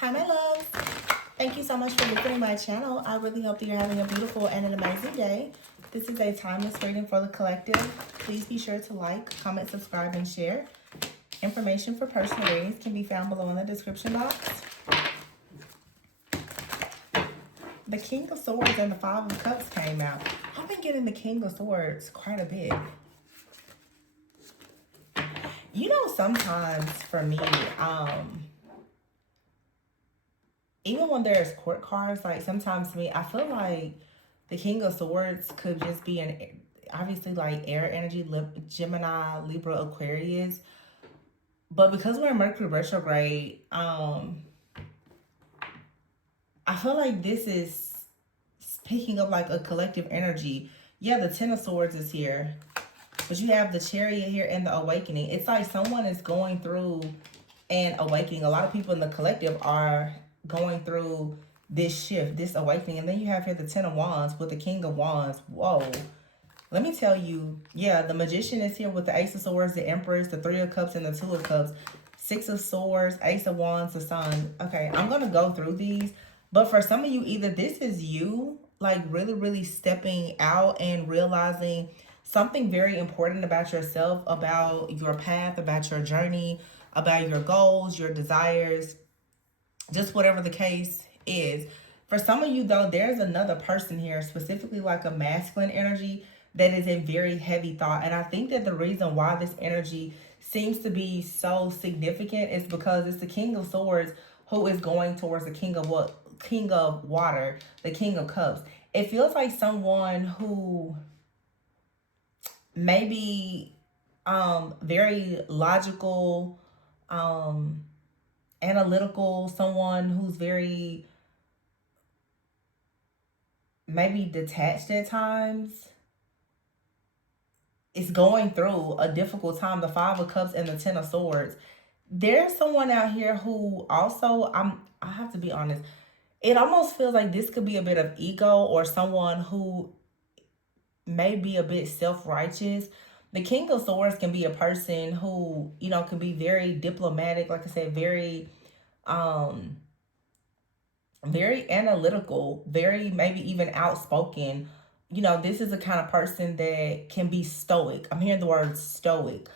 Hi, my loves. Thank you so much for visiting my channel. I really hope that you're having a beautiful and an amazing day. This is a timeless reading for the collective. Please be sure to like, comment, subscribe, and share. Information for personal readings can be found below in the description box. The King of Swords and the Five of Cups came out. I've been getting the King of Swords quite a bit. You know, sometimes for me, even when there's court cards, like sometimes to me, I feel like the King of Swords could just be an, obviously like air energy, Gemini, Libra, Aquarius. But because we're in Mercury retrograde, I feel like this is picking up like a collective energy. Yeah, the Ten of Swords is here. But you have the Chariot here and the Awakening. It's like someone is going through an awakening. A lot of people in the collective are going through this shift, this awakening. And then you have here the Ten of Wands with the King of Wands. Whoa. Let me tell you, yeah, the Magician is here with the Ace of Swords, the Empress, the Three of Cups, and the Two of Cups. Six of Swords, Ace of Wands, the Sun. Okay, I'm going to go through these. But for some of you, either this is you, like really, really stepping out and realizing something very important about yourself, about your path, about your journey, about your goals, your desires, just whatever the case is. For some of you, though, there's another person here, specifically like a masculine energy, that is a very heavy thought. And I think that the reason why this energy seems to be so significant is because it's the King of Swords who is going towards the King of what? King of Water, the King of Cups. It feels like someone who maybe very logical, analytical, someone who's very maybe detached at times, is going through a difficult time. The Five of Cups and the Ten of Swords. There's someone out here who also, I have to be honest, it almost feels like this could be a bit of ego, or someone who may be a bit self-righteous. The King of Swords can be a person who, you know, can be very diplomatic, like I said, very very analytical, very maybe even outspoken. You know, this is the kind of person that can be stoic. I'm hearing the word stoic.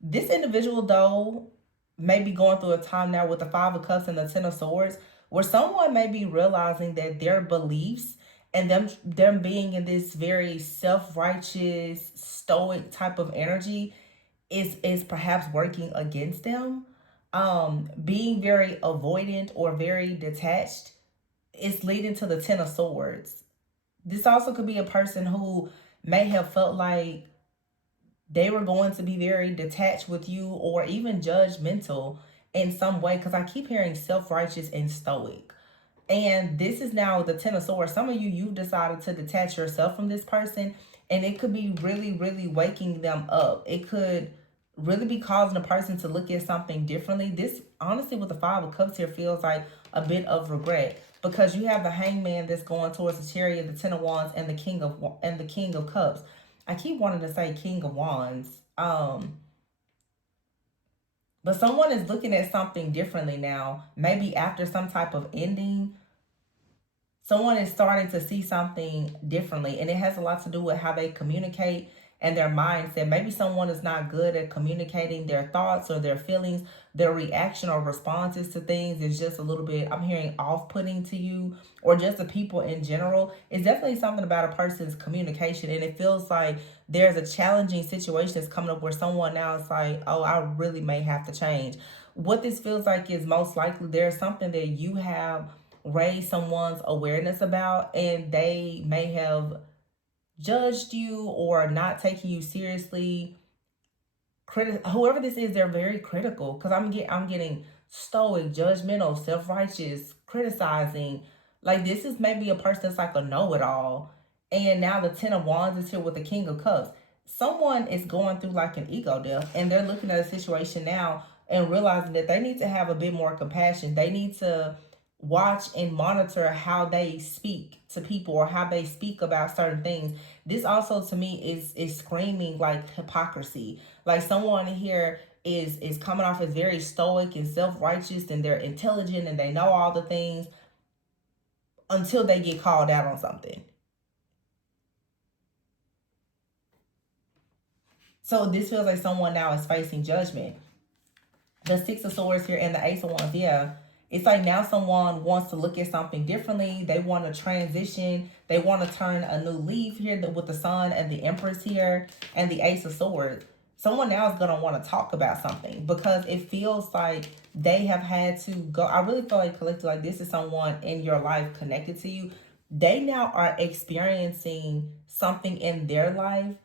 This individual, though, may be going through a time now with the Five of Cups and the Ten of Swords, where someone may be realizing that their beliefs and them being in this very self-righteous, stoic type of energy is perhaps working against them. Being very avoidant or very detached is leading to the Ten of Swords. This also could be a person who may have felt like they were going to be very detached with you, or even judgmental in some way, because I keep hearing self-righteous and stoic. And this is now the Ten of Swords. Some of you, you've decided to detach yourself from this person, and it could be really, really waking them up. It could really be causing a person to look at something differently. This, honestly, with the Five of Cups here, feels like a bit of regret, because you have the Hangman that's going towards the Chariot, the Ten of Wands, and the King of Cups. I keep wanting to say King of Wands. But someone is looking at something differently now. Maybe after some type of ending, someone is starting to see something differently, and it has a lot to do with how they communicate and their mindset. Maybe someone is not good at communicating their thoughts or their feelings. Their reaction or responses to things is just a little bit, I'm hearing, off-putting to you, or just the people in general. It's definitely something about a person's communication, and it feels like there's a challenging situation that's coming up where someone now is like, oh, I really may have to change. What this feels like is most likely there's something that you have raised someone's awareness about, and they may have judged you or not taking you seriously. Whoever this is, they're very critical, because I'm getting stoic, judgmental, self-righteous, criticizing. Like, this is maybe a person that's like a know-it-all. And now the Ten of Wands is here with the King of Cups. Someone is going through like an ego death, and they're looking at a situation now and realizing that they need to have a bit more compassion. They need to watch and monitor how they speak to people, or how they speak about certain things. This also, to me, is screaming like hypocrisy. Like, someone here is coming off as very stoic and self-righteous, and they're intelligent and they know all the things until they get called out on something. So this feels like someone now is facing judgment. The Six of Swords here and the Ace of Wands, yeah. It's like now someone wants to look at something differently. They want to transition. They want to turn a new leaf here with the Sun and the Empress here and the Ace of Swords. Someone now is going to want to talk about something because it feels like they have had to go. I really feel like collectively, like this is someone in your life connected to you. They now are experiencing something in their life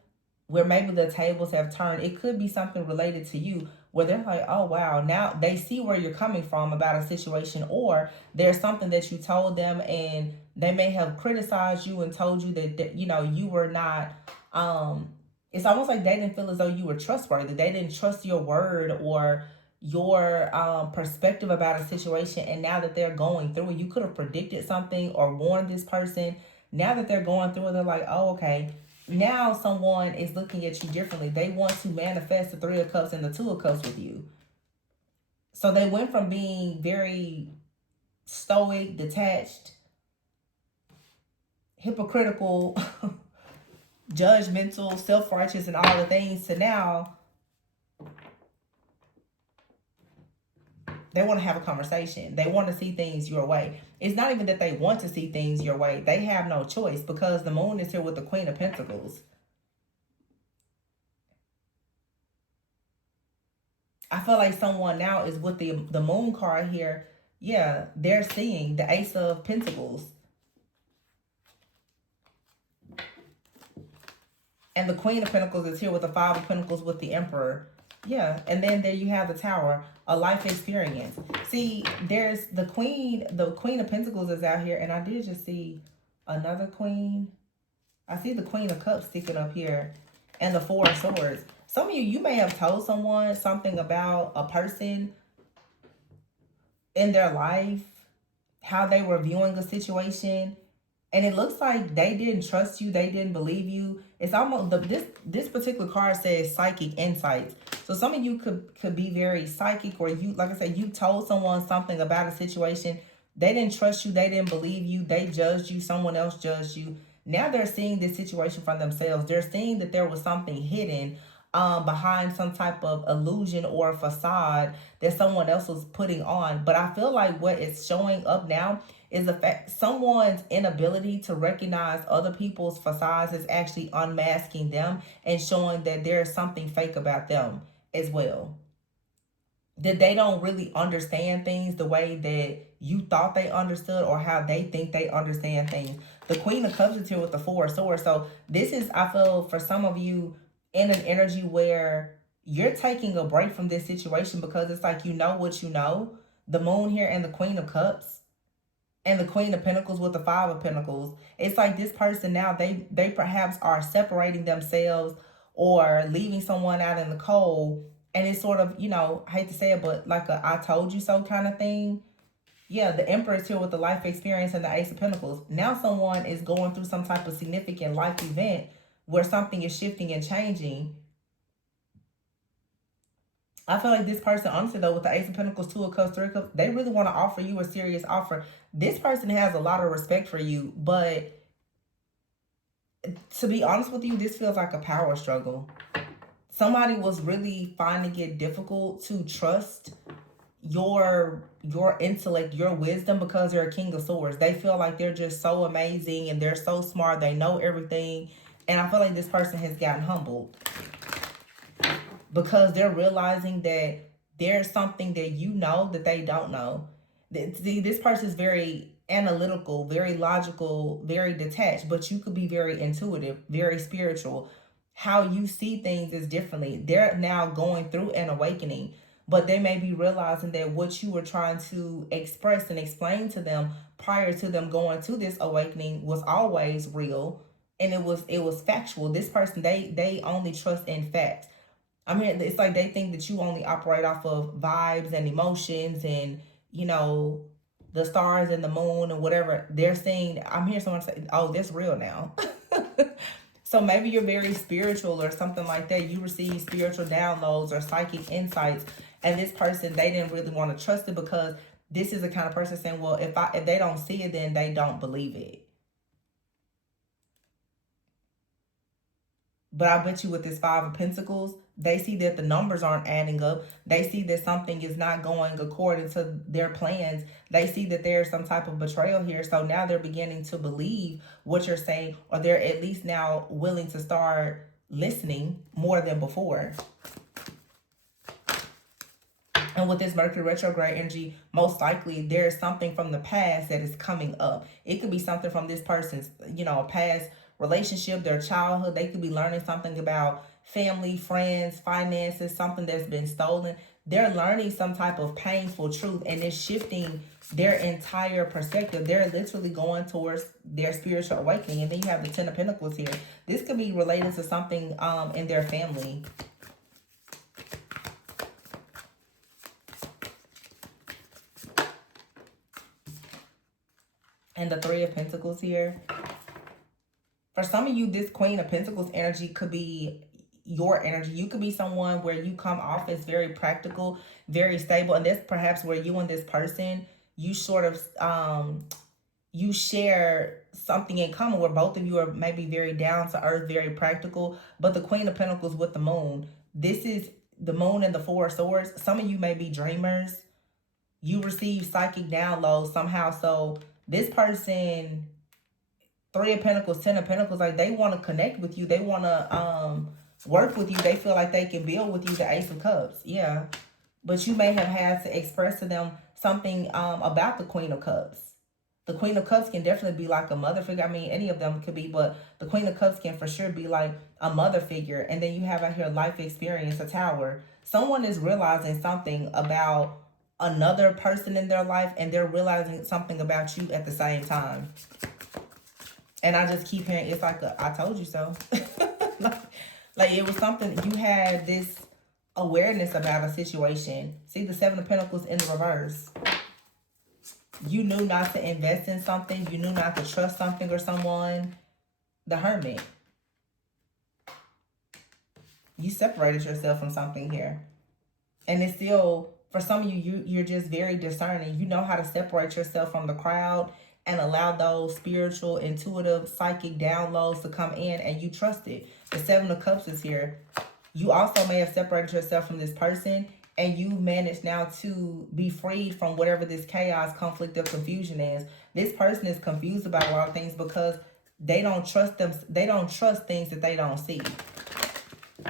where maybe the tables have turned. It could be something related to you where they're like, oh wow, now they see where you're coming from about a situation, or there's something that you told them and they may have criticized you and told you that you know you were not it's almost like they didn't feel as though you were trustworthy. They didn't trust your word or your perspective about a situation, and now that they're going through it, you could have predicted something or warned this person. Now that they're going through it, they're like, oh okay, now someone is looking at you differently. They want to manifest the Three of Cups and the Two of Cups with you. So they went from being very stoic, detached, hypocritical, judgmental, self-righteous, and all the things to now they want to have a conversation. They want to see things your way. It's not even that they want to see things your way. They have no choice because the moon is here with the Queen of Pentacles. I feel like someone now is with the moon card here. Yeah, they're seeing the Ace of Pentacles. And the Queen of Pentacles is here with the Five of Pentacles with the Emperor. Yeah, and then there you have the Tower, a life experience. See, there's the Queen of Pentacles is out here, and I did just see another Queen. I see the Queen of Cups sticking up here, and the Four of Swords. Some of you may have told someone something about a person in their life, how they were viewing a situation, and it looks like they didn't trust you, they didn't believe you. It's almost this particular card says psychic insights. So some of you could be very psychic, or you, like I said, you told someone something about a situation. They didn't trust you, they didn't believe you, they judged you, someone else judged you. Now they're seeing this situation for themselves. They're seeing that there was something hidden behind some type of illusion or facade that someone else was putting on. But I feel like what is showing up now is the fact someone's inability to recognize other people's facades is actually unmasking them and showing that there's something fake about them as well. That they don't really understand things the way that you thought they understood or how they think they understand things. The Queen of Cups is here with the Four of Swords. So this is, I feel, for some of you in an energy where you're taking a break from this situation because it's like you know what you know. The Moon here and the Queen of Cups and the Queen of Pentacles with the Five of Pentacles. It's like this person now, they perhaps are separating themselves or leaving someone out in the cold. And it's sort of, you know, I hate to say it, but like a I told you so kind of thing. Yeah, the Emperor is here with the life experience and the Ace of Pentacles. Now someone is going through some type of significant life event where something is shifting and changing. I feel like this person, honestly though, with the Ace of Pentacles, Two of Cups, Three of Cups, they really want to offer you a serious offer. This person has a lot of respect for you, but to be honest with you, this feels like a power struggle. Somebody was really finding it difficult to trust your intellect, your wisdom, because they're a King of Swords. They feel like they're just so amazing and they're so smart. They know everything. And I feel like this person has gotten humbled because they're realizing that there's something that you know that they don't know. This person is very analytical, very logical, very detached, but you could be very intuitive, very spiritual. How you see things is differently. They're now going through an awakening, but they may be realizing that what you were trying to express and explain to them prior to them going to this awakening was always real, and it was factual. This person, they only trust in facts. I mean, it's like they think that you only operate off of vibes and emotions and, you know, the stars and the moon and whatever. They're saying, I'm hearing someone say, oh, that's real now. So maybe you're very spiritual or something like that. You receive spiritual downloads or psychic insights, and this person, they didn't really want to trust it because this is the kind of person saying, well, if they don't see it, then they don't believe it. But I bet you with this Five of Pentacles, they see that the numbers aren't adding up. They see that something is not going according to their plans. They see that there's some type of betrayal here. So now they're beginning to believe what you're saying, or they're at least now willing to start listening more than before. And with this Mercury retrograde energy, most likely there's something from the past that is coming up. It could be something from this person's, past relationship, their childhood. They could be learning something about family, friends, finances, something that's been stolen. They're learning some type of painful truth, and it's shifting their entire perspective. They're literally going towards their spiritual awakening. And then you have the Ten of Pentacles here. This could be related to something in their family. And the Three of Pentacles here. For some of you, this Queen of Pentacles energy could be your energy. You could be someone where you come off as very practical, very stable. And that's perhaps where you and this person, you sort of, you share something in common where both of you are maybe very down to earth, very practical. But the Queen of Pentacles with the Moon, this is the Moon and the Four of Swords. Some of you may be dreamers. You receive psychic downloads somehow. So this person, Three of Pentacles, Ten of Pentacles, like they want to connect with you. They want to work with you. They feel like they can build with you. The Ace of Cups. Yeah. But you may have had to express to them something about the Queen of Cups. The Queen of Cups can definitely be like a mother figure. I mean, any of them could be, but the Queen of Cups can for sure be like a mother figure. And then you have out here life experience, a Tower. Someone is realizing something about another person in their life, and they're realizing something about you at the same time. And I just keep hearing, it's like I told you so. like it was something, you had this awareness about a situation. See the Seven of Pentacles in the reverse. You knew not to invest in something. You knew not to trust something or someone. The Hermit. You separated yourself from something here. And it's still, for some of you, you're just very discerning. You know how to separate yourself from the crowd and allow those spiritual, intuitive, psychic downloads to come in, and you trust it. The Seven of Cups is here. You also may have separated yourself from this person, and you managed now to be freed from whatever this chaos, conflict, or confusion is. This person is confused about a lot of things because they don't trust them. They don't trust things that they don't see.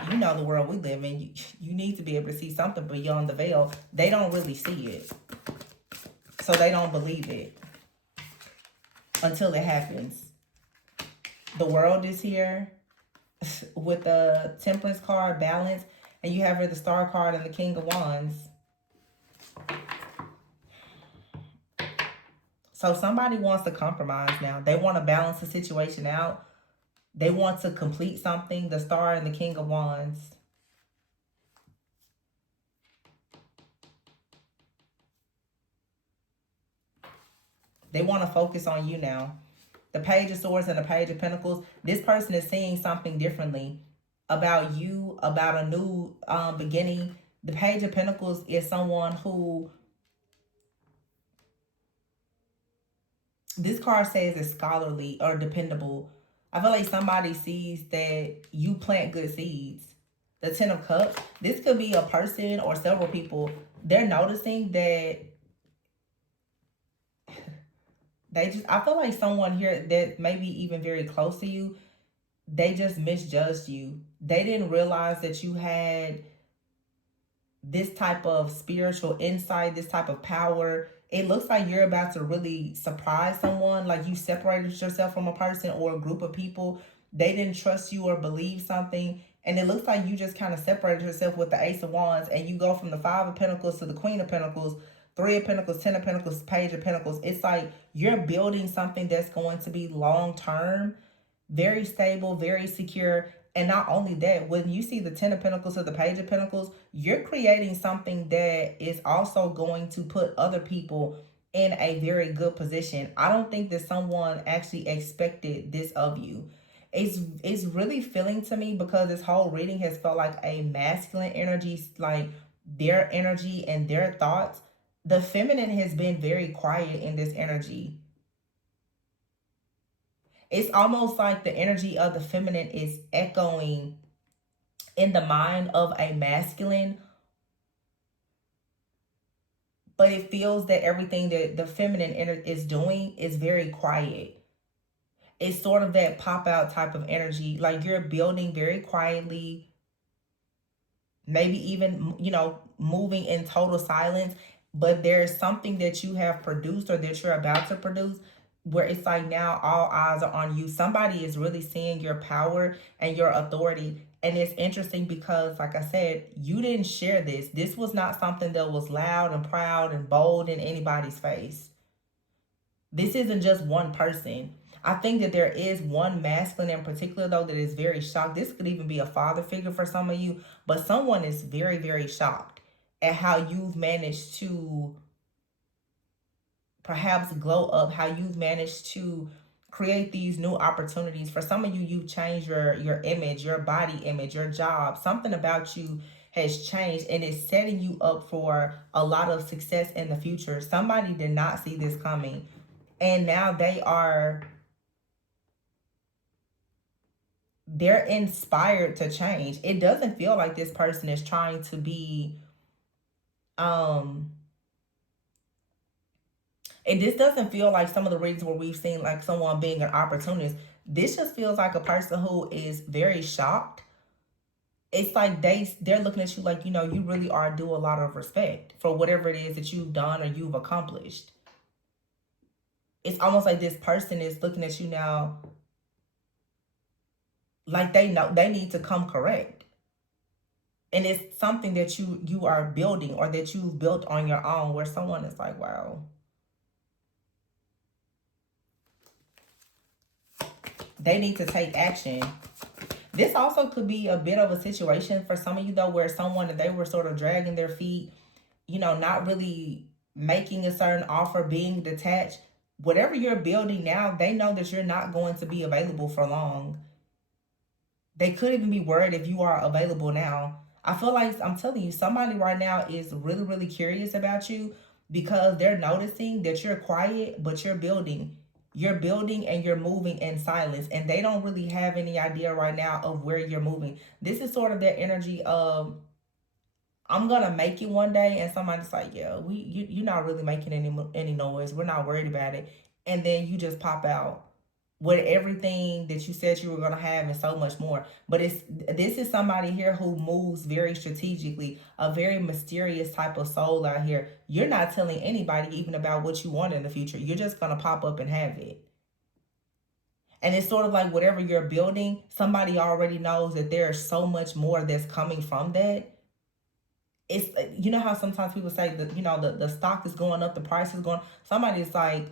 You know the world we live in. You need to be able to see something beyond the veil. They don't really see it. So they don't believe it until it happens. The World is here with the Temperance card, Balance, and you have here the Star card and the King of Wands. So somebody wants to compromise now. They want to balance the situation out. They want to complete something. The Star and the King of Wands. They want to focus on you now. The Page of Swords and the Page of Pentacles. This person is seeing something differently about you, about a new beginning. The Page of Pentacles is someone who, this card says is scholarly or dependable. I feel like somebody sees that you plant good seeds. The Ten of Cups. This could be a person or several people. They're noticing that I feel like someone here that may be even very close to you, they just misjudged you. They didn't realize that you had this type of spiritual insight, this type of power. It looks like you're about to really surprise someone, like you separated yourself from a person or a group of people. They didn't trust you or believe something. And it looks like you just kind of separated yourself with the Ace of Wands, and you go from the Five of Pentacles to the Queen of Pentacles, Three of Pentacles, Ten of Pentacles, Page of Pentacles. It's like you're building something that's going to be long-term, very stable, very secure. And not only that, when you see the Ten of Pentacles or the Page of Pentacles, you're creating something that is also going to put other people in a very good position. I don't think that someone actually expected this of you. It's really feeling to me because this whole reading has felt like a masculine energy, like their energy and their thoughts. The feminine has been very quiet in this energy. It's almost like the energy of the feminine is echoing in the mind of a masculine, but it feels that everything that the feminine is doing is very quiet. It's sort of that pop out type of energy, like you're building very quietly, maybe even, moving in total silence, but there's something that you have produced or that you're about to produce where it's like now all eyes are on you. Somebody is really seeing your power and your authority. And it's interesting because, like I said, you didn't share this. This was not something that was loud and proud and bold in anybody's face. This isn't just one person. I think that there is one masculine in particular, though, that is very shocked. This could even be a father figure for some of you, but someone is very, very shocked at how you've managed to perhaps glow up, how you've managed to create these new opportunities. For some of you, you've changed your image, your body image, your job. Something about you has changed and is setting you up for a lot of success in the future. Somebody did not see this coming, and now they're inspired to change. It doesn't feel like this person is trying to be um and this doesn't feel like some of the reasons where we've seen like someone being an opportunist. This just feels like a person who is very shocked. It's like they're looking at you like, you really are due a lot of respect for whatever it is that you've done or you've accomplished. It's almost like this person is looking at you now like they know they need to come correct. And it's something that you are building or that you've built on your own, where someone is like, wow, they need to take action. This also could be a bit of a situation for some of you, though, where someone, they were sort of dragging their feet, not really making a certain offer, being detached. Whatever you're building now, they know that you're not going to be available for long. They could even be worried if you are available now. I feel like, I'm telling you, somebody right now is really, really curious about you because they're noticing that you're quiet, but you're building. You're building and you're moving in silence, and they don't really have any idea right now of where you're moving. This is sort of their energy of, I'm gonna make it one day, and somebody's like, yeah, you're not really making any noise. We're not worried about it, and then you just pop out with everything that you said you were gonna have and so much more. But this is somebody here who moves very strategically, a very mysterious type of soul out here. You're not telling anybody even about what you want in the future. You're just gonna pop up and have it. And it's sort of like whatever you're building, somebody already knows that there's so much more that's coming from that. It's, how sometimes people say that, the stock is going up, the price is going. Somebody's like,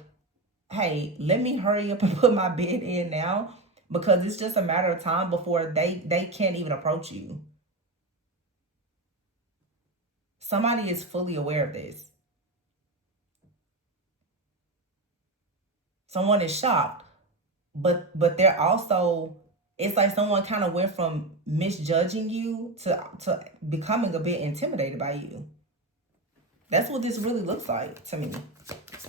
hey, let me hurry up and put my bid in now, because it's just a matter of time before they can't even approach you. Somebody is fully aware of this. Someone is shocked, but they're also, it's like someone kind of went from misjudging you to becoming a bit intimidated by you. That's what this really looks like to me.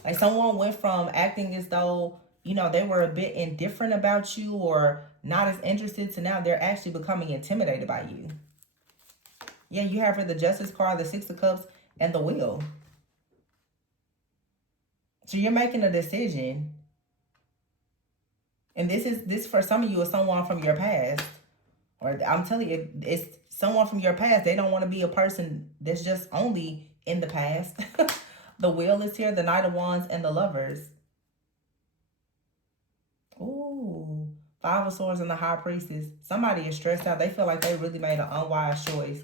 Like someone went from acting as though, they were a bit indifferent about you or not as interested, to now they're actually becoming intimidated by you. Yeah, you have here the Justice card, the Six of Cups, and the Wheel. So you're making a decision. And this for some of you is someone from your past. Or I'm telling you, it's someone from your past. They don't want to be a person that's just only in the past. The Wheel is here, the Knight of Wands, and the Lovers. Ooh, Five of Swords and the High Priestess. Somebody is stressed out. They feel like they really made an unwise choice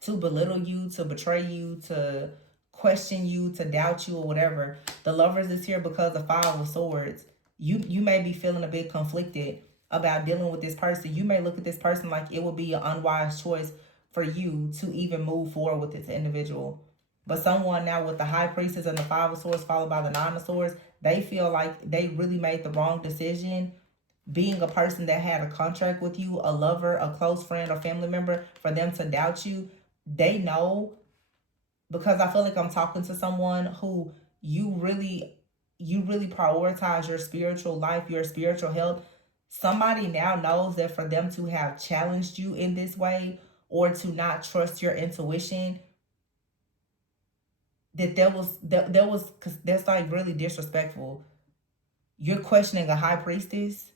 to belittle you, to betray you, to question you, to doubt you, or whatever. The Lovers is here because of Five of Swords. You may be feeling a bit conflicted about dealing with this person. You may look at this person like it would be an unwise choice for you to even move forward with this individual. But someone now with the High Priestess and the Five of Swords followed by the Nine of Swords, they feel like they really made the wrong decision being a person that had a contract with you, a lover, a close friend, or family member, for them to doubt you, they know, because I feel like I'm talking to someone who you really prioritize your spiritual life, your spiritual health. Somebody now knows that for them to have challenged you in this way, or to not trust your intuition, that there was because that's like really disrespectful. You're questioning a high priestess.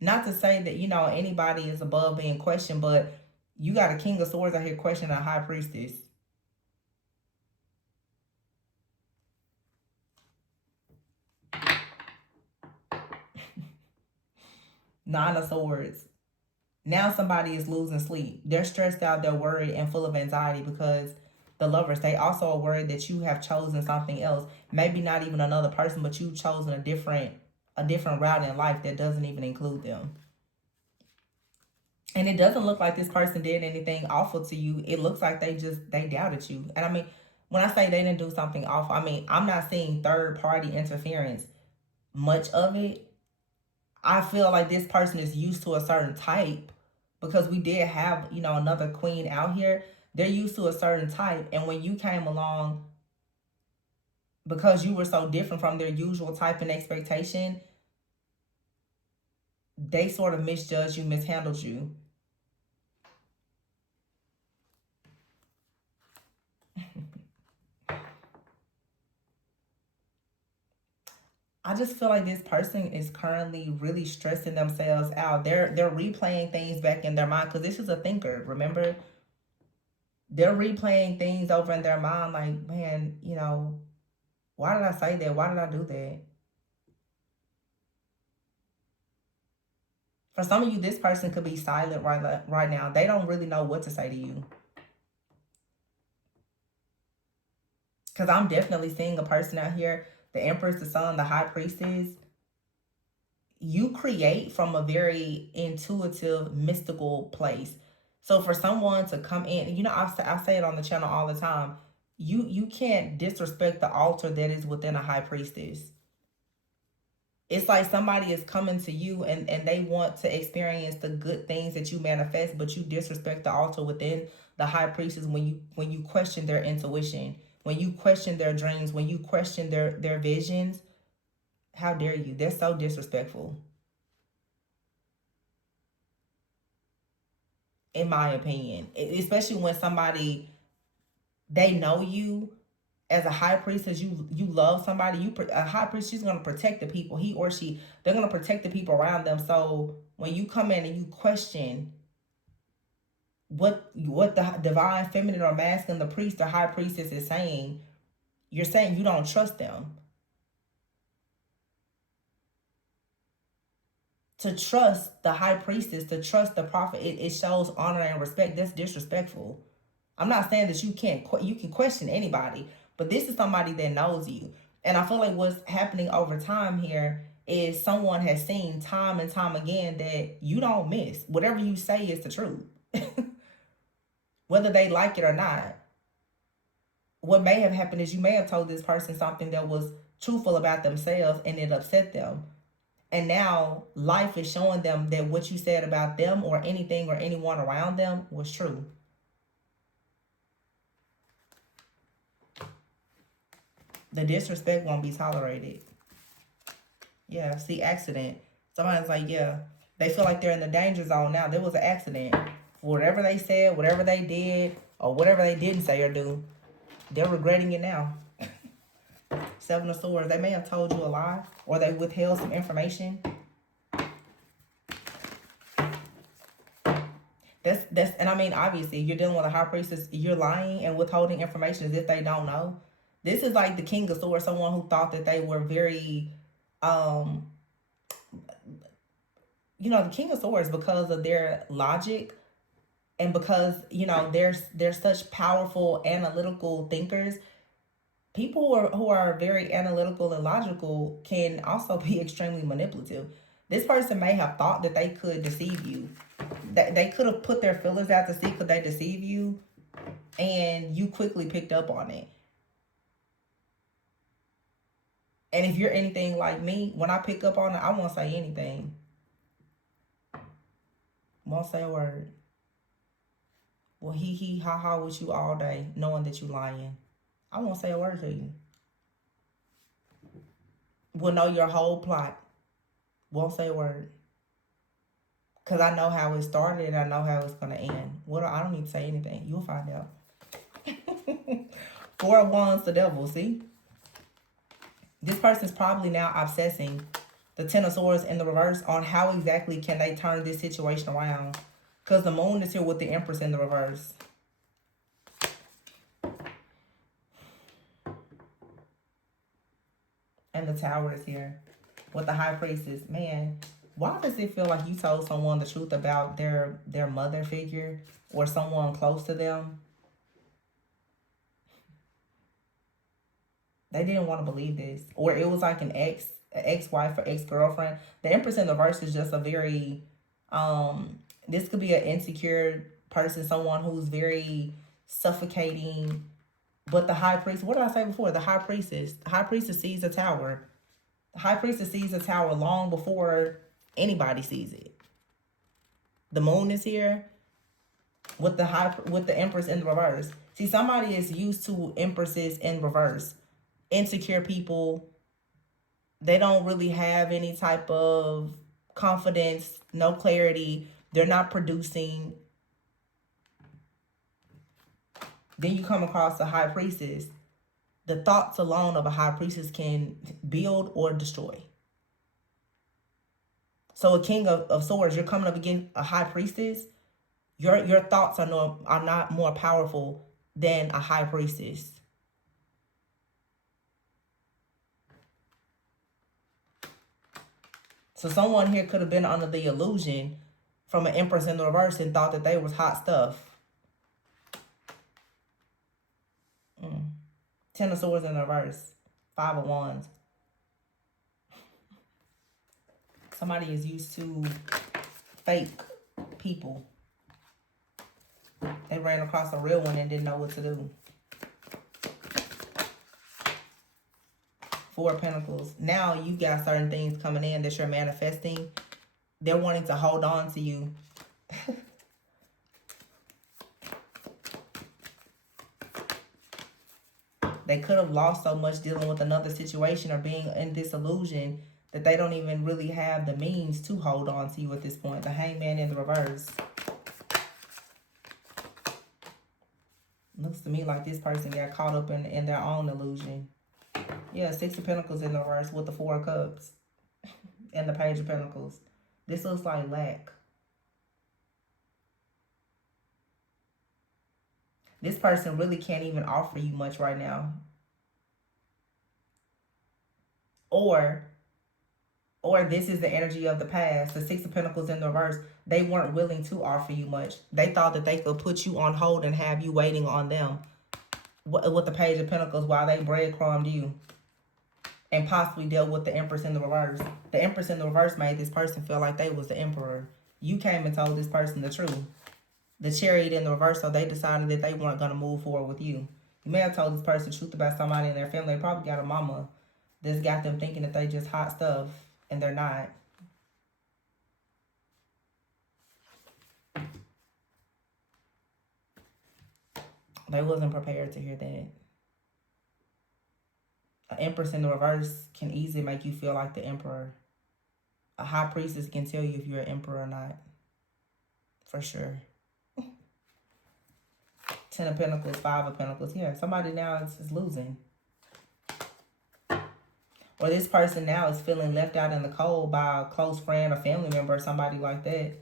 Not to say that anybody is above being questioned, but you got a king of swords out here questioning a high priestess. Nine of swords. Now somebody is losing sleep. They're stressed out, they're worried, and full of anxiety because the lovers, they also are worried that you have chosen something else. Maybe not even another person, but you've chosen a different route in life that doesn't even include them. And it doesn't look like this person did anything awful to you. It looks like they doubted you. And I mean, when I say they didn't do something awful, I mean, I'm not seeing third party interference, much of it. I feel like this person is used to a certain type, because we did have, another queen out here. They're used to a certain type. And when you came along, because you were so different from their usual type and expectation, they sort of misjudged you, mishandled you. I just feel like this person is currently really stressing themselves out. They're replaying things back in their mind, because this is a thinker, remember? They're replaying things over in their mind like, man, why did I say that? Why did I do that? For some of you, this person could be silent right now. They don't really know what to say to you. Because I'm definitely seeing a person out here, the Empress, the Sun, the High Priestess. You create from a very intuitive, mystical place. So for someone to come in, I say it on the channel all the time. You can't disrespect the altar that is within a high priestess. It's like somebody is coming to you, and they want to experience the good things that you manifest, but you disrespect the altar within the high priestess when you question their intuition, when you question their dreams, when you question their visions. How dare you? They're so disrespectful, in my opinion. Especially when somebody, they know you as a high priestess, you love somebody. A high priest, she's gonna protect the people. He or she, they're gonna protect the people around them. So when you come in and you question what the divine feminine or masculine, the priest or high priestess is saying, you're saying you don't trust them. To trust the high priestess, to trust the prophet, it shows honor and respect. That's disrespectful. I'm not saying that you can question anybody, but this is somebody that knows you. And I feel like what's happening over time here is someone has seen time and time again that you don't miss. Whatever you say is the truth. Whether they like it or not. What may have happened is you may have told this person something that was truthful about themselves and it upset them. And now life is showing them that what you said about them or anything or anyone around them was true. The disrespect won't be tolerated. Yeah, see, accident. Somebody's like, yeah, they feel like they're in the danger zone now. There was an accident. Whatever they said, whatever they did, or whatever they didn't say or do, they're regretting it now. Seven of Swords. They may have told you a lie, or they withheld some information. And I mean, obviously, you're dealing with a high priestess. You're lying and withholding information as if they don't know. This is like the King of Swords, someone who thought that they were very, the King of Swords, because of their logic and because, they're such powerful analytical thinkers. People who are very analytical and logical can also be extremely manipulative. This person may have thought that they could deceive you. They could have put their feelers out to see could they deceive you, and you quickly picked up on it. And if you're anything like me, when I pick up on it, I won't say anything. Won't say a word. Will he, ha ha with you all day, knowing that you lying. I won't say a word to you. Will know your whole plot. Won't say a word. Because I know how it started and I know how it's going to end. I don't need to say anything. You'll find out. 4 of Wands, the devil, see? This person's probably now obsessing the 10 of Swords in the reverse on how exactly can they turn this situation around. Because the moon is here with the Empress in the reverse. And the Tower is here with the High Priestess. Man, why does it feel like you told someone the truth about their mother figure or someone close to them? They didn't want to believe this. Or it was like an ex-wife or ex-girlfriend. The Empress in the reverse is just a very, this could be an insecure person, someone who's very suffocating. But the High Priest, what did I say before? The High Priestess. The High Priestess sees a tower. The High Priestess sees a tower long before anybody sees it. The moon is here with the Empress in the reverse. See, somebody is used to Empresses in reverse. Insecure people, they don't really have any type of confidence, no clarity. They're not producing. Then you come across the High Priestess. The thoughts alone of a High Priestess can build or destroy. So a King of Swords, you're coming up against a High Priestess. Your thoughts are not more powerful than a High Priestess. So someone here could have been under the illusion from an Empress in the reverse and thought that they was hot stuff. 10 of Swords in the reverse. 5 of Wands. Somebody is used to fake people. They ran across a real one and didn't know what to do. 4 of Pentacles. Now you got certain things coming in that you're manifesting. They're wanting to hold on to you. They could have lost so much dealing with another situation or being in disillusion that they don't even really have the means to hold on to you at this point. The Hangman in the reverse. Looks to me like this person got caught up in their own illusion. Yeah, 6 of Pentacles in the reverse with the 4 of Cups and the Page of Pentacles. This looks like lack. This person really can't even offer you much right now. Or this is the energy of the past. The 6 of Pentacles in the reverse. They weren't willing to offer you much. They thought that they could put you on hold and have you waiting on them with the Page of Pentacles while they breadcrumbed you. And possibly dealt with the Empress in the reverse. The Empress in the reverse made this person feel like they was the Emperor. You came and told this person the truth. The Chariot in the reverse, so they decided that they weren't going to move forward with you. You may have told this person the truth about somebody in their family. They probably got a mama that's got them thinking that they just hot stuff, and they're not. They wasn't prepared to hear that. An Empress in the reverse can easily make you feel like the Emperor. A High Priestess can tell you if you're an Emperor or not. For sure. 10 of Pentacles, 5 of Pentacles. Yeah, somebody now is losing. Or this person now is feeling left out in the cold by a close friend or family member or somebody like that.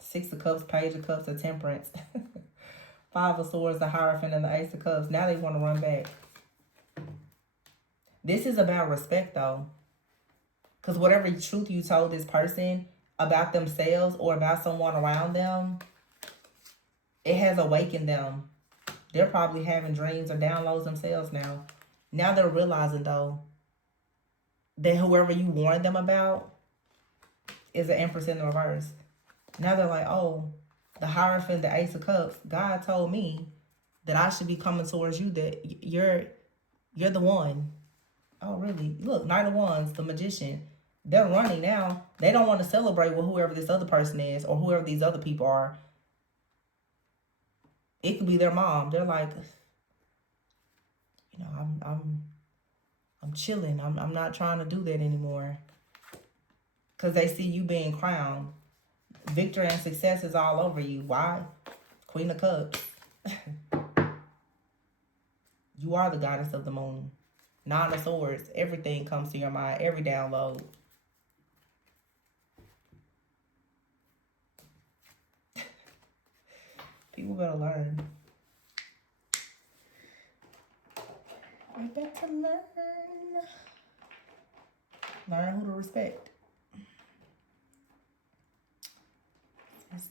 6 of Cups, Page of Cups, of Temperance. 5 of Swords, the Hierophant, and the Ace of Cups. Now they want to run back. This is about respect, though. Because whatever truth you told this person about themselves or about someone around them, it has awakened them. They're probably having dreams or downloads themselves now. Now they're realizing, though, that whoever you warned them about is the Empress in the reverse. Now they're like, oh, the Hierophant, the Ace of Cups, God told me that I should be coming towards you, that you're the one. Oh, really? Look, Knight of Wands, the Magician. They're running now. They don't want to celebrate with whoever this other person is or whoever these other people are. It could be their mom. They're like, you know, I'm chilling. I'm not trying to do that anymore. Because they see you being crowned. Victory and success is all over you. Why? Queen of Cups. You are the goddess of the moon. Nine of Swords. Everything comes to your mind. Every download. People better learn. I better learn. Learn who to respect.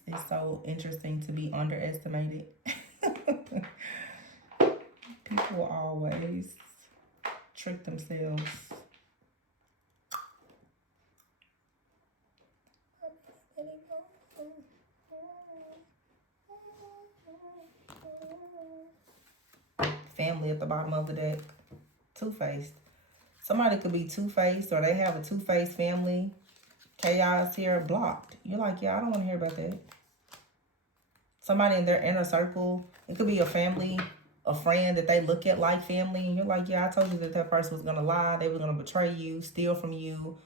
It's so interesting to be underestimated. People always trick themselves. Family at the bottom of the deck. Two-faced. Somebody could be two-faced or they have a two-faced family. Chaos here, blocked. You're like, yeah, I don't want to hear about that. Somebody in their inner circle. It could be a family, a friend that they look at like family. And you're like, yeah, I told you that that person was going to lie. They were going to betray you, steal from you.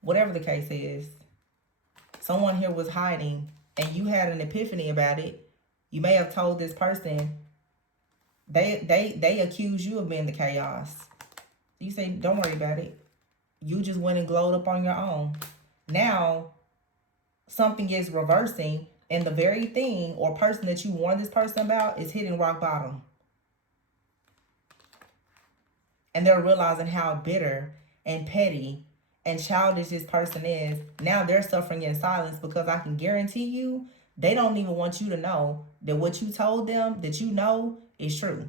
Whatever the case is. Someone here was hiding and you had an epiphany about it. You may have told this person. They accuse you of being the chaos. You say, don't worry about it. You just went and glowed up on your own. Now, something is reversing, and the very thing or person that you warned this person about is hitting rock bottom. And they're realizing how bitter and petty and childish this person is. Now they're suffering in silence because I can guarantee you, they don't even want you to know that what you told them that you know is true.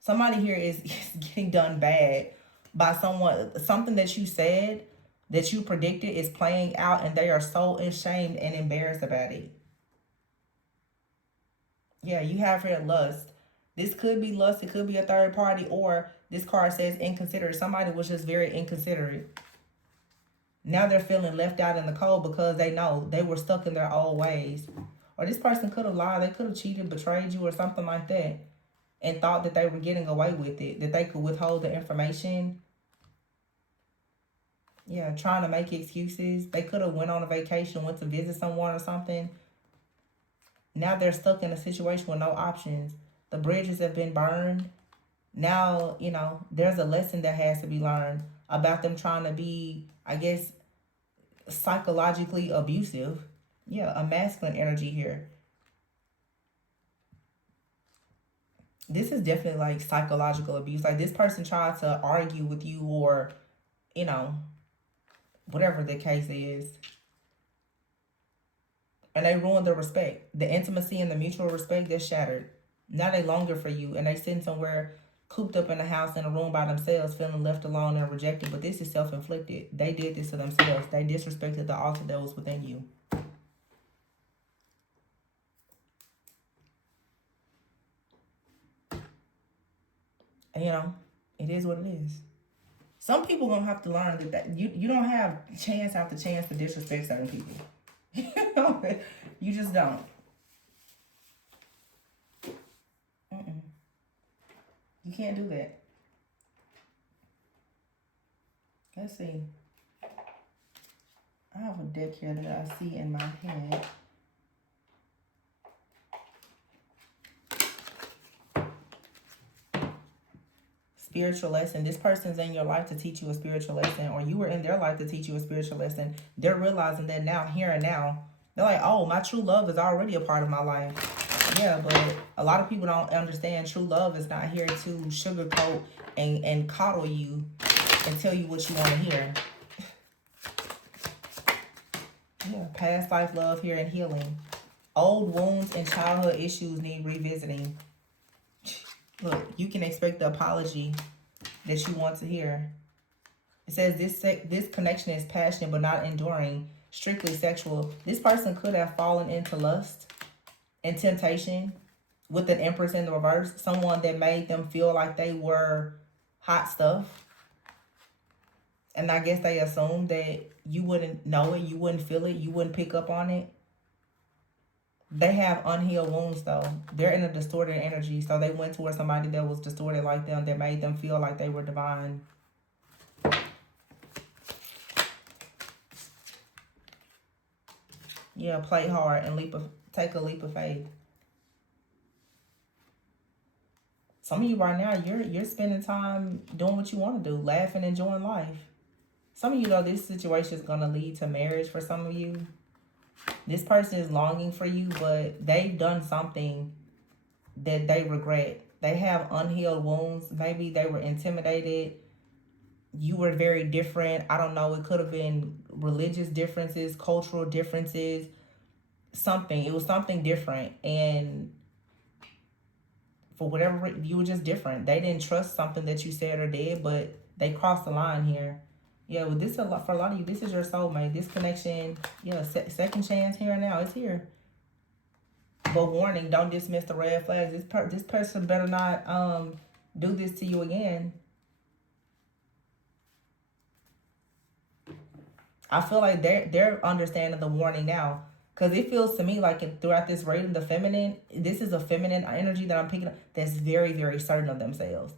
Somebody here is getting done bad by someone. Something that you said, that you predicted is playing out, and they are so ashamed and embarrassed about it. Yeah, you have here lust. This could be lust. It could be a third party, or this card says inconsiderate. Somebody was just very inconsiderate. Now they're feeling left out in the cold because they know they were stuck in their old ways. Or this person could have lied. They could have cheated, betrayed you, or something like that, and thought that they were getting away with it, that they could withhold the information. Yeah, trying to make excuses. They could have went on a vacation, went to visit someone or something. Now they're stuck in a situation with no options. The bridges have been burned. Now, you know, there's a lesson that has to be learned about them trying to be, I guess, psychologically abusive. Yeah, a masculine energy here. This is definitely like psychological abuse. Like this person tried to argue with you or, you know, whatever the case is. And they ruined the respect. The intimacy and the mutual respect, they're shattered. Now they longer for you and they sitting somewhere cooped up in a house in a room by themselves, feeling left alone and rejected. But this is self-inflicted. They did this to themselves. They disrespected the altar that was within you. And you know, it is what it is. Some people gonna have to learn that you don't have chance after chance to disrespect certain people. You just don't. You can't do that. Let's see. I have a deck here that I see in my head. Spiritual lesson. This person's in your life to teach you a spiritual lesson, or you were in their life to teach you a spiritual lesson. They're realizing that now, here and now. They're like, oh, my true love is already a part of my life. Yeah, but a lot of people don't understand true love is not here to sugarcoat and coddle you and tell you what you want to hear. Yeah, past life love here and healing. Old wounds and childhood issues need revisiting. Look, you can expect the apology that you want to hear. It says this connection is passionate but not enduring, strictly sexual. This person could have fallen into lust and temptation with an Empress in the reverse. Someone that made them feel like they were hot stuff. And I guess they assumed that you wouldn't know it, you wouldn't feel it, you wouldn't pick up on it. They have unhealed wounds though. They're in a distorted energy, so they went towards somebody that was distorted like them, that made them feel like they were divine. Yeah, play hard and take a leap of faith. Some of you right now, you're spending time doing what you want to do, laughing, enjoying life. Some of you know this situation is gonna lead to marriage for some of you. This person is longing for you, but they've done something that they regret. They have unhealed wounds. Maybe they were intimidated. You were very different. I don't know. It could have been religious differences, cultural differences, something. It was something different. And for whatever reason, you were just different. They didn't trust something that you said or did, but they crossed the line here. Yeah, well, this is for a lot of you. This is your soulmate. This connection, yeah, second chance here and now. It's here. But warning, don't dismiss the red flags. This person better not do this to you again. I feel like they're understanding the warning now. Because it feels to me like throughout this reading, the feminine, this is a feminine energy that I'm picking up that's very, very certain of themselves.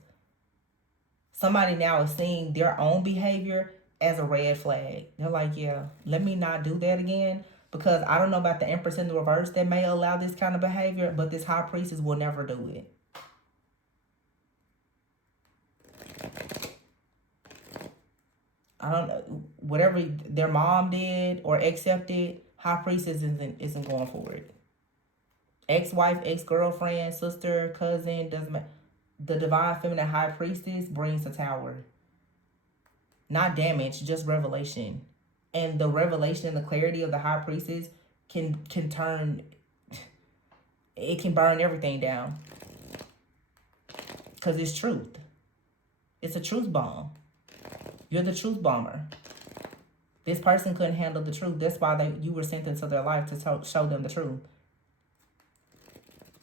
Somebody now is seeing their own behavior as a red flag. They're like, yeah, let me not do that again. Because I don't know about the Empress in the reverse that may allow this kind of behavior, but this High Priestess will never do it. I don't know, whatever their mom did or accepted, High Priestess isn't going for it. Ex-wife, ex-girlfriend, sister, cousin, doesn't matter. The Divine Feminine High Priestess brings the Tower. Not damage, just revelation. And the revelation and the clarity of the High Priestess can turn, it can burn everything down. Because it's truth. It's a truth bomb. You're the truth bomber. This person couldn't handle the truth. That's why you were sent into their life to show them the truth.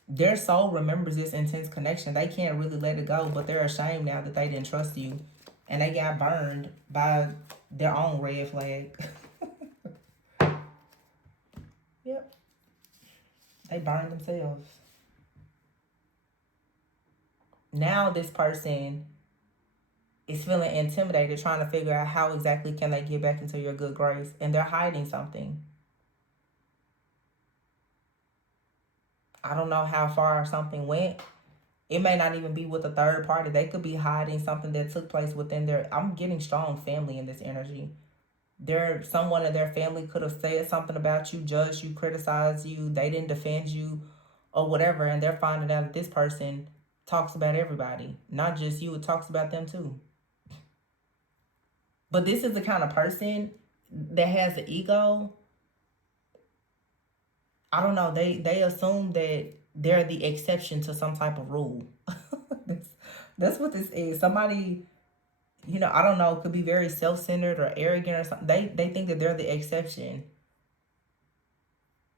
Their soul remembers this intense connection. They can't really let it go, but they're ashamed now that they didn't trust you. And they got burned by their own red flag. Yep. They burned themselves. Now this person is feeling intimidated, trying to figure out how exactly can they get back into your good grace. And they're hiding something. I don't know how far something went. It may not even be with a third party. They could be hiding something that took place within their... I'm getting strong family in this energy. Someone in their family could have said something about you, judged you, criticized you. They didn't defend you or whatever. And they're finding out that this person talks about everybody. Not just you. It talks about them too. But this is the kind of person that has the ego. I don't know. They assume that they're the exception to some type of rule. That's what this is. Somebody, I don't know, could be very self-centered or arrogant or something. They think that they're the exception.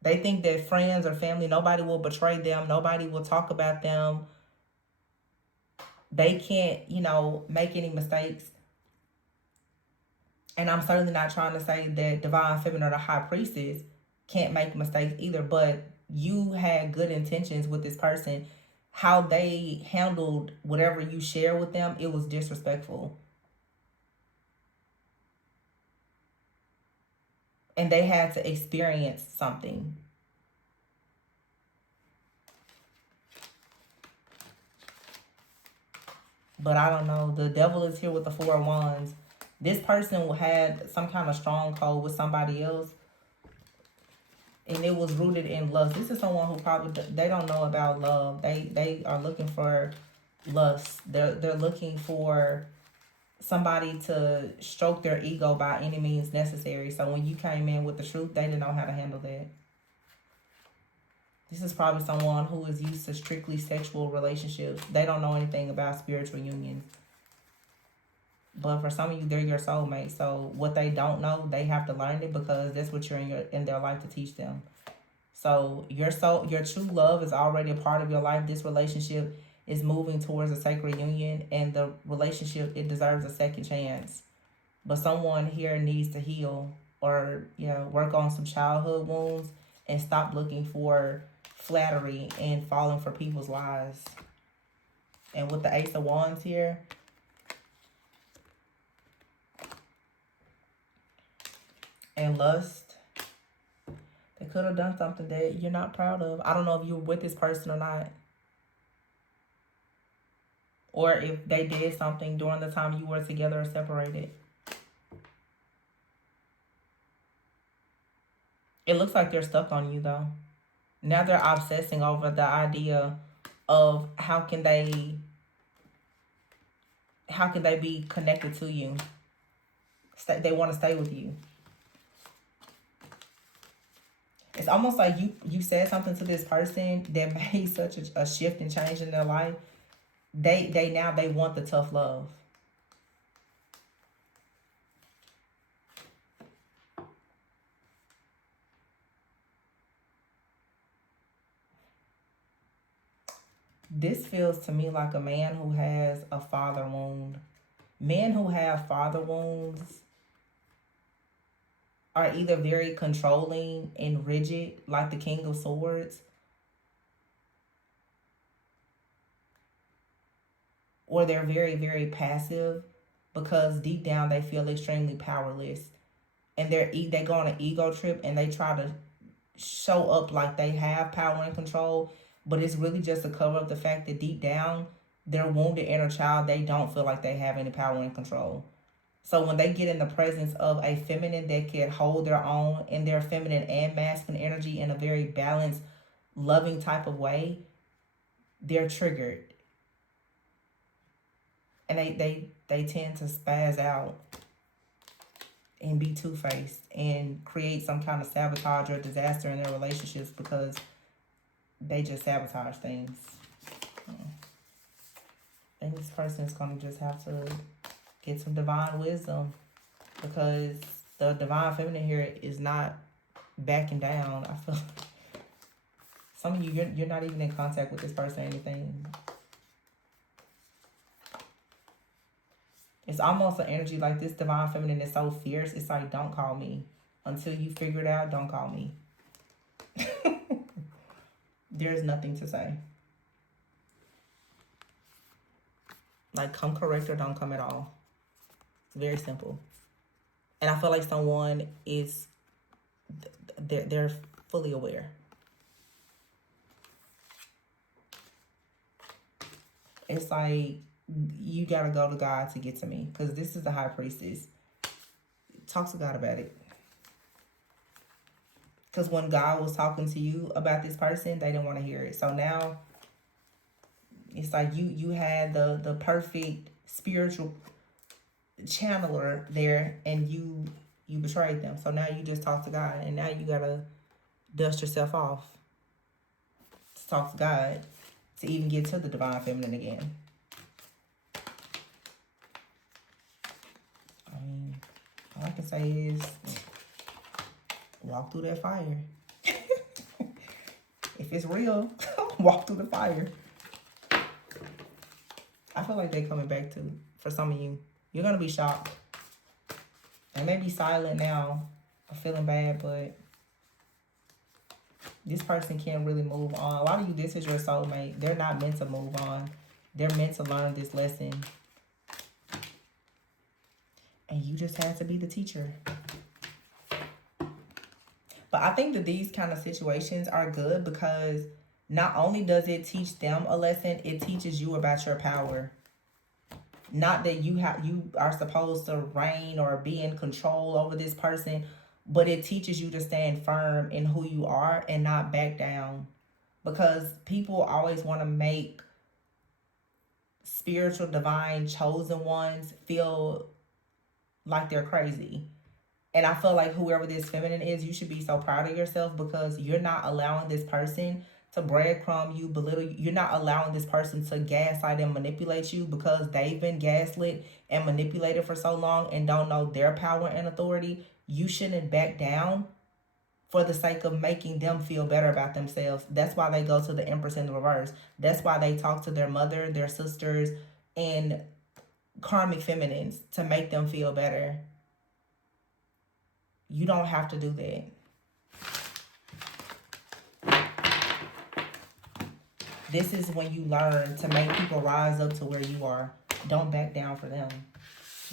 They think that friends or family, nobody will betray them. Nobody will talk about them. They can't, make any mistakes. And I'm certainly not trying to say that Divine Feminine or the High Priestess can't make mistakes either, but you had good intentions with this person. How they handled whatever you share with them, it was disrespectful. And they had to experience something. But I don't know. The devil is here with the 4 of Wands. This person had some kind of stronghold with somebody else. And it was rooted in lust. This is someone who probably, they don't know about love. They are looking for lust. They're looking for somebody to stroke their ego by any means necessary. So when you came in with the truth, they didn't know how to handle that. This is probably someone who is used to strictly sexual relationships. They don't know anything about spiritual unions. But for some of you, they're your soulmate. So what they don't know, they have to learn it because that's what you're in their life to teach them. So your true love is already a part of your life. This relationship is moving towards a sacred union, and the relationship, it deserves a second chance. But someone here needs to heal or, work on some childhood wounds and stop looking for flattery and falling for people's lies. And with the Ace of Wands here, and lust, they could have done something that you're not proud of. I don't know if you were with this person or not. Or if they did something during the time you were together or separated. It looks like they're stuck on you, though. Now they're obsessing over the idea of how can they be connected to you. They want to stay with you. It's almost like you said something to this person that made such a shift and change in their life. They want the tough love. This feels to me like a man who has a father wound. Men who have father wounds are either very controlling and rigid, like the King of Swords, or they're very, very passive because deep down they feel extremely powerless. And they go on an ego trip and they try to show up like they have power and control, but it's really just to cover up the fact that deep down, their wounded inner child, they don't feel like they have any power and control. So when they get in the presence of a feminine that can hold their own in their feminine and masculine energy in a very balanced, loving type of way, they're triggered. And they tend to spaz out and be two-faced and create some kind of sabotage or disaster in their relationships because they just sabotage things. I think this person is going to just have to get some divine wisdom because the divine feminine here is not backing down. I feel like some of you're not even in contact with this person or anything. It's almost an energy like this divine feminine is so fierce. It's like, don't call me. Until you figure it out, don't call me. There's nothing to say. Like, come correct or don't come at all. It's very simple. And I feel like someone is, they're fully aware. It's like, you gotta go to God to get to me. Because this is the High Priestess. Talk to God about it. Because when God was talking to you about this person, they didn't want to hear it. So now, it's like you had the perfect spiritual channeler there, and you betrayed them. So now you just talk to God, and now you gotta dust yourself off to talk to God to even get to the divine feminine again. I mean, all I can say is walk through that fire. If it's real, walk through the fire. I feel like they're coming back too. For some of you, you're gonna be shocked. They may be silent now, or feeling bad, but this person can't really move on. A lot of you, this is your soulmate. They're not meant to move on. They're meant to learn this lesson. And you just had to be the teacher. But I think that these kind of situations are good because not only does it teach them a lesson, it teaches you about your power. Not that you are supposed to reign or be in control over this person, but it teaches you to stand firm in who you are and not back down. Because people always want to make spiritual, divine, chosen ones feel like they're crazy. And I feel like whoever this feminine is, you should be so proud of yourself because you're not allowing this person to breadcrumb you, belittle you. You're not allowing this person to gaslight and manipulate you because they've been gaslit and manipulated for so long and don't know their power and authority. You shouldn't back down for the sake of making them feel better about themselves. That's why they go to the Empress in the reverse. That's why they talk to their mother, their sisters, and karmic feminines to make them feel better. You don't have to do that. This is when you learn to make people rise up to where you are. Don't back down for them.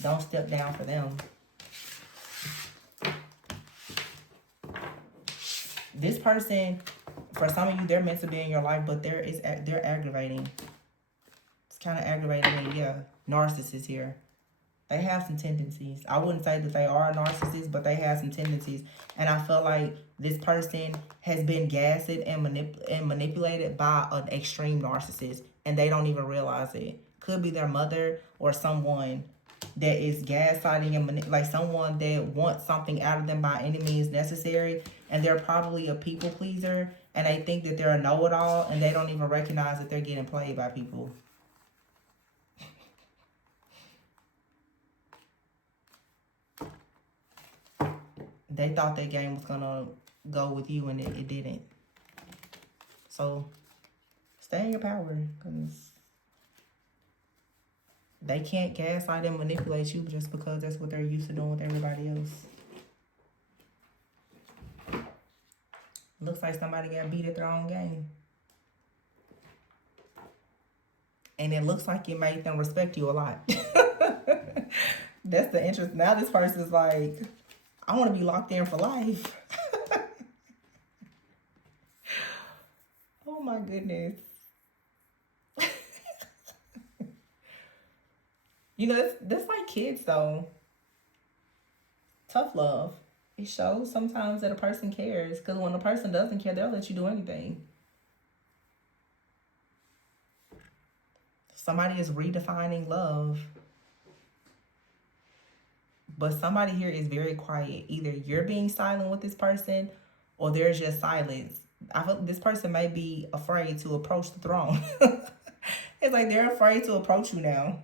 Don't step down for them. This person, for some of you, they're meant to be in your life, but they're aggravating. It's kind of aggravating. Yeah, narcissists here. They have some tendencies. I wouldn't say that they are narcissists, but they have some tendencies. And I feel like this person has been gaslit and manipulated by an extreme narcissist, and they don't even realize it. Could be their mother or someone that is gaslighting and like someone that wants something out of them by any means necessary, and they're probably a people pleaser, and they think that they're a know-it-all, and they don't even recognize that they're getting played by people. They thought that game was gonna go with you, and it didn't. So stay in your power, because they can't gaslight and manipulate you just because that's what they're used to doing with everybody else. Looks like somebody got beat at their own game. And it looks like it made them respect you a lot. That's the interest. Now this person's like, I want to be locked in for life. Oh my goodness. You know, that's like kids though. Tough love. It shows sometimes that a person cares, because when a person doesn't care, they'll let you do anything. Somebody is redefining love. But somebody here is very quiet. Either you're being silent with this person, or there's just silence. I feel this person may be afraid to approach the throne. It's like they're afraid to approach you now.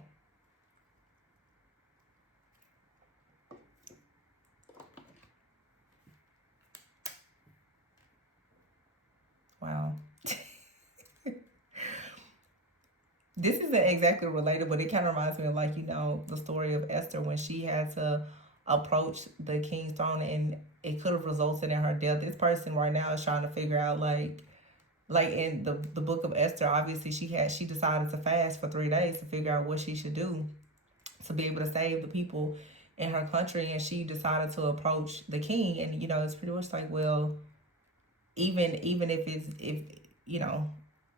Wow. This isn't exactly related, but it kind of reminds me of, like, you know, the story of Esther when she had to approach the king's throne, and it could have resulted in her death. This person right now is trying to figure out, like in the book of Esther, obviously she decided to fast for 3 days to figure out what she should do to be able to save the people in her country, and she decided to approach the king. And you know, it's pretty much like, well, even if you know,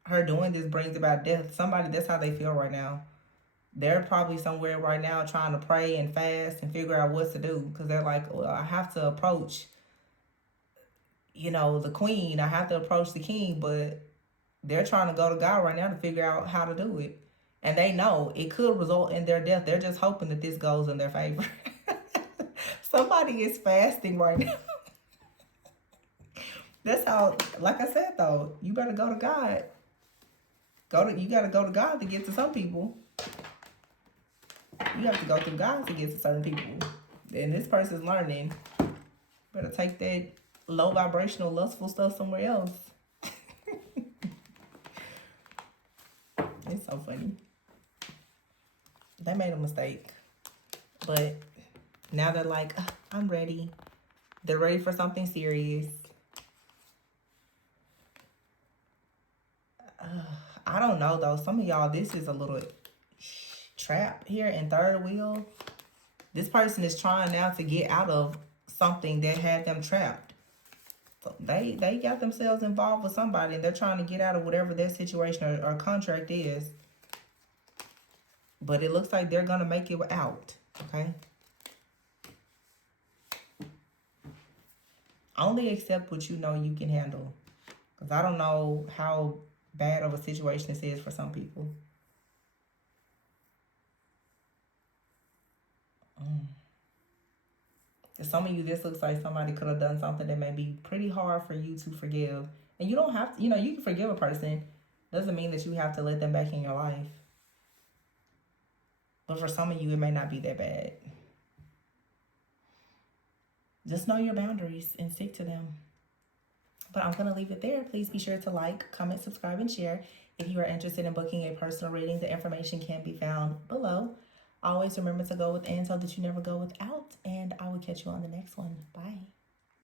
her doing this brings about death, somebody, that's how they feel right now. They're probably somewhere right now trying to pray and fast and figure out what to do, because they're like, well, I have to approach, you know, the queen, I have to approach the king, but they're trying to go to God right now to figure out how to do it. And they know it could result in their death. They're just hoping that this goes in their favor. Somebody is fasting right now. That's how, like I said though, you better go to God. You gotta go to God to get to some people. You have to go through God to get to certain people. And this person's learning. Better take that low vibrational, lustful stuff somewhere else. It's so funny. They made a mistake. But now they're like, I'm ready. They're ready for something serious. I don't know though. Some of y'all, this is a little trap here in third wheel. This person is trying now to get out of something that had them trapped. So they got themselves involved with somebody, and they're trying to get out of whatever their situation or contract is. But it looks like they're going to make it out, okay? Only accept what you know you can handle. Because I don't know how bad of a situation this is for some people. To some of you, this looks like somebody could have done something that may be pretty hard for you to forgive. And you don't have to, you know, you can forgive a person. Doesn't mean that you have to let them back in your life. But for some of you, it may not be that bad. Just know your boundaries and stick to them. But I'm going to leave it there. Please be sure to like, comment, subscribe, and share. If you are interested in booking a personal reading, the information can be found below. Always remember to go within so that you never go without. And I will catch you on the next one. Bye.